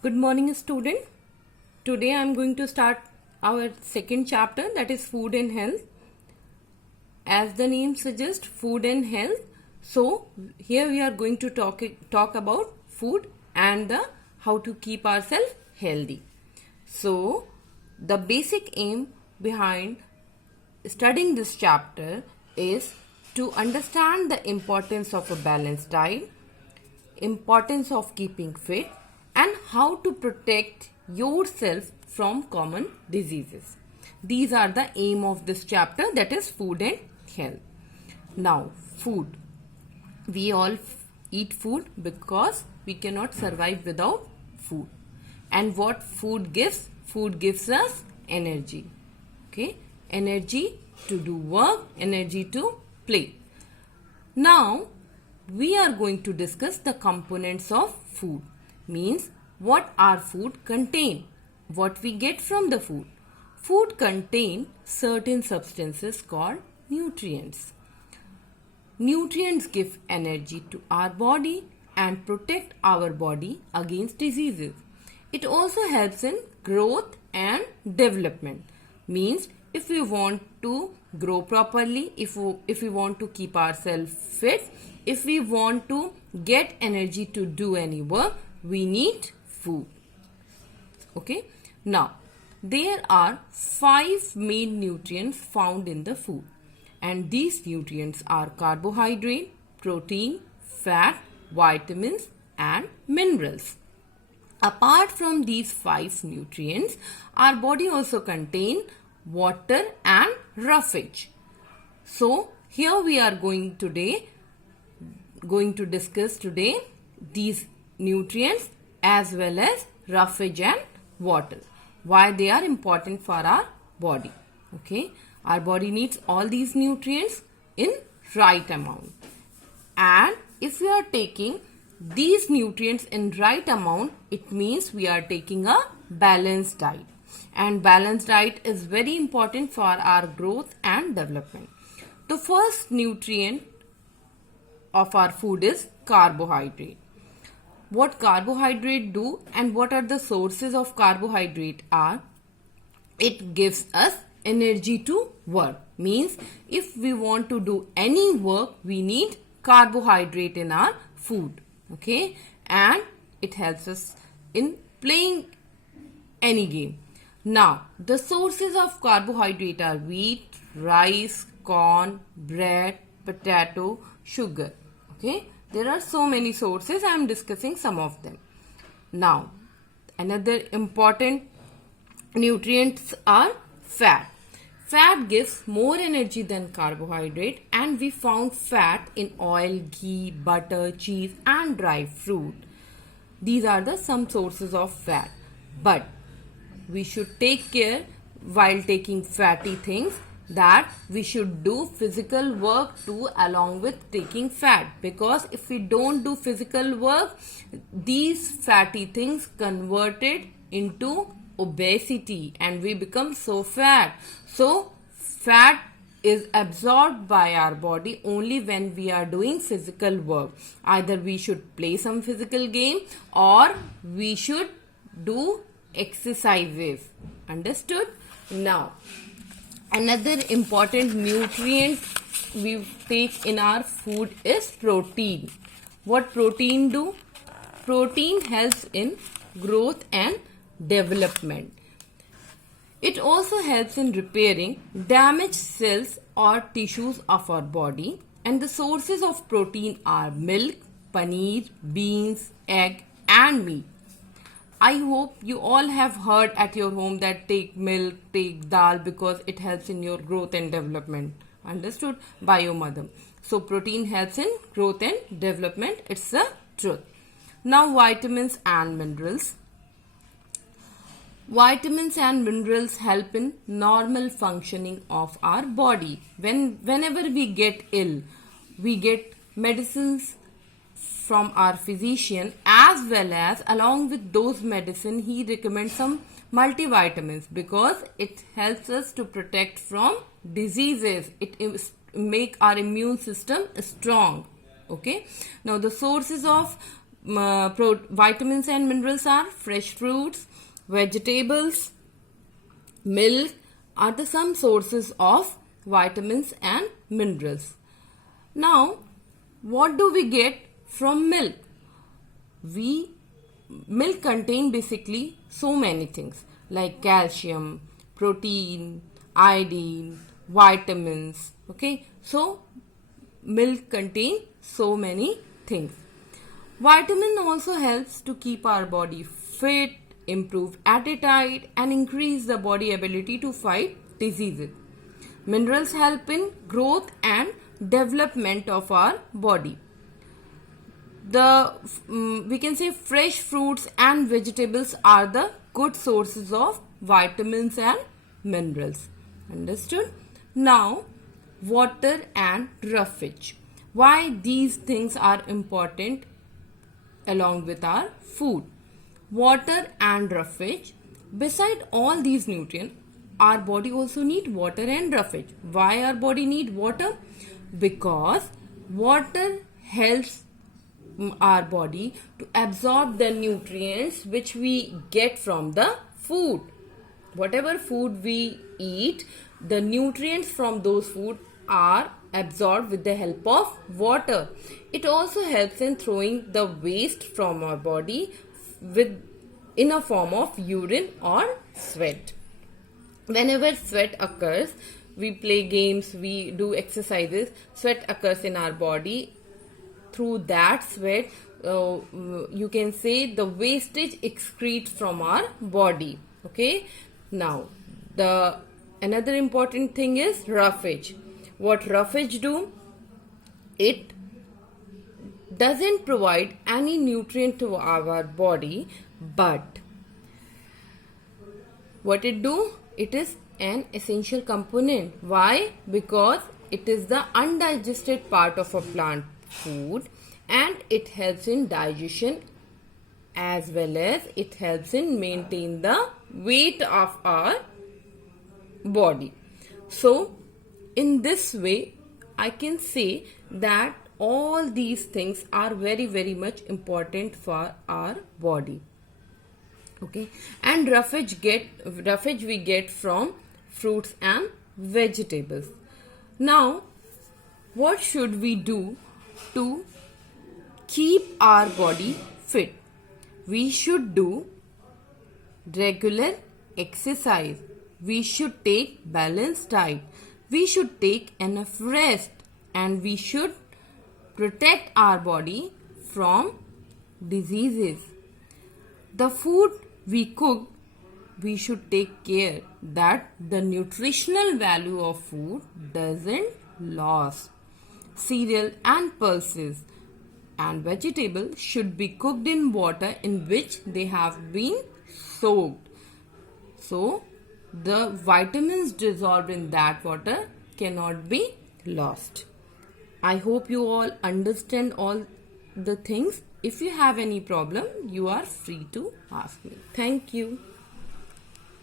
Good morning, student. Today I am going to start our second chapter, that is food and health. As the name suggests, food and health. So here we are going to talk about food and how to keep ourselves healthy. So the basic aim behind studying this chapter is to understand the importance of a balanced diet, importance of keeping fit, and how to protect yourself from common diseases. These are the aim of this chapter, that is food and health. Now, food. We all eat food because we cannot survive without food. And what food gives? Food gives us energy. Okay? Energy to do work, energy to play. Now, we are going to discuss the components of food. Means what our food contain, what we get from the food. Food contain certain substances called nutrients. Nutrients give energy to our body and protect our body against diseases. It also helps in growth and development. Means if we want to grow properly, if we want to keep ourselves fit, if we want to get energy to do any work, we need food. Okay. Now, there are 5 main nutrients found in the food. And these nutrients are carbohydrate, protein, fat, vitamins and minerals. Apart from these 5 nutrients, our body also contains water and roughage. So, here we are going to discuss today these nutrients as well as roughage and water. Why they are important for our body. Okay. Our body needs all these nutrients in right amount. And if we are taking these nutrients in right amount, it means we are taking a balanced diet. And balanced diet is very important for our growth and development. The first nutrient of our food is carbohydrate. What carbohydrate do and what are the sources of carbohydrate are? It gives us energy to work. Means if we want to do any work, we need carbohydrate in our food. Okay, and it helps us in playing any game. Now, the sources of carbohydrate are wheat, rice, corn, bread, potato, sugar. Okay, there are so many sources. I am discussing some of them. Now, another important nutrients are fat. Fat gives more energy than carbohydrate, and we found fat in oil, ghee, butter, cheese and dry fruit. These are the some sources of fat. But we should take care while taking fatty things that we should do physical work too along with taking fat, because if we don't do physical work, these fatty things converted into obesity and we become so fat. So fat is absorbed by our body only when we are doing physical work. Either we should play some physical game or we should do exercises. Understood? Now, another important nutrient we take in our food is protein. What protein do? Protein helps in growth and development. It also helps in repairing damaged cells or tissues of our body. And the sources of protein are milk, paneer, beans, egg and meat. I hope you all have heard at your home that take milk, take dal because it helps in your growth and development. Understood? By your mother. So protein helps in growth and development. It's the truth. Now vitamins and minerals. Vitamins and minerals help in normal functioning of our body. Whenever we get ill, we get medicines from our physician, as well as along with those medicine he recommends some multivitamins because it helps us to protect from diseases. It make our immune system strong. Okay. Now the sources of vitamins and minerals are fresh fruits, vegetables, milk are the some sources of vitamins and minerals. Now, what do we get from milk? Milk contain basically so many things like calcium, protein, iodine, vitamins. Okay, so milk contain so many things. Vitamin also helps to keep our body fit, improve appetite, and increase the body ability to fight diseases. Minerals help in growth and development of our body. We can say fresh fruits and vegetables are the good sources of vitamins and minerals. Understood? Now, water and roughage. Why these things are important along with our food? Water and roughage. Beside all these nutrients, our body also need water and roughage. Why our body need water? Because water helps our body to absorb the nutrients which we get from the food. Whatever food we eat, the nutrients from those food are absorbed with the help of water. It also helps in throwing the waste from our body in a form of urine or sweat. Whenever sweat occurs, we play games, we do exercises, sweat occurs in our body. Through that sweat, you can say the wastage excretes from our body. Okay. Now, another important thing is roughage. What roughage do? It doesn't provide any nutrient to our body, but what it do? It is an essential component. Why? Because it is the undigested part of a plant food, and it helps in digestion as well as it helps in maintain the weight of our body. So in this way, I can say that all these things are very, very much important for our body. Okay, and roughage we get from fruits and vegetables. Now, what should we do to keep our body fit? We should do regular exercise. We should take balanced diet. We should take enough rest, and we should protect our body from diseases. The food we cook, we should take care that the nutritional value of food doesn't lose. Cereal and pulses and vegetables should be cooked in water in which they have been soaked. So, the vitamins dissolved in that water cannot be lost. I hope you all understand all the things. If you have any problem, you are free to ask me. Thank you.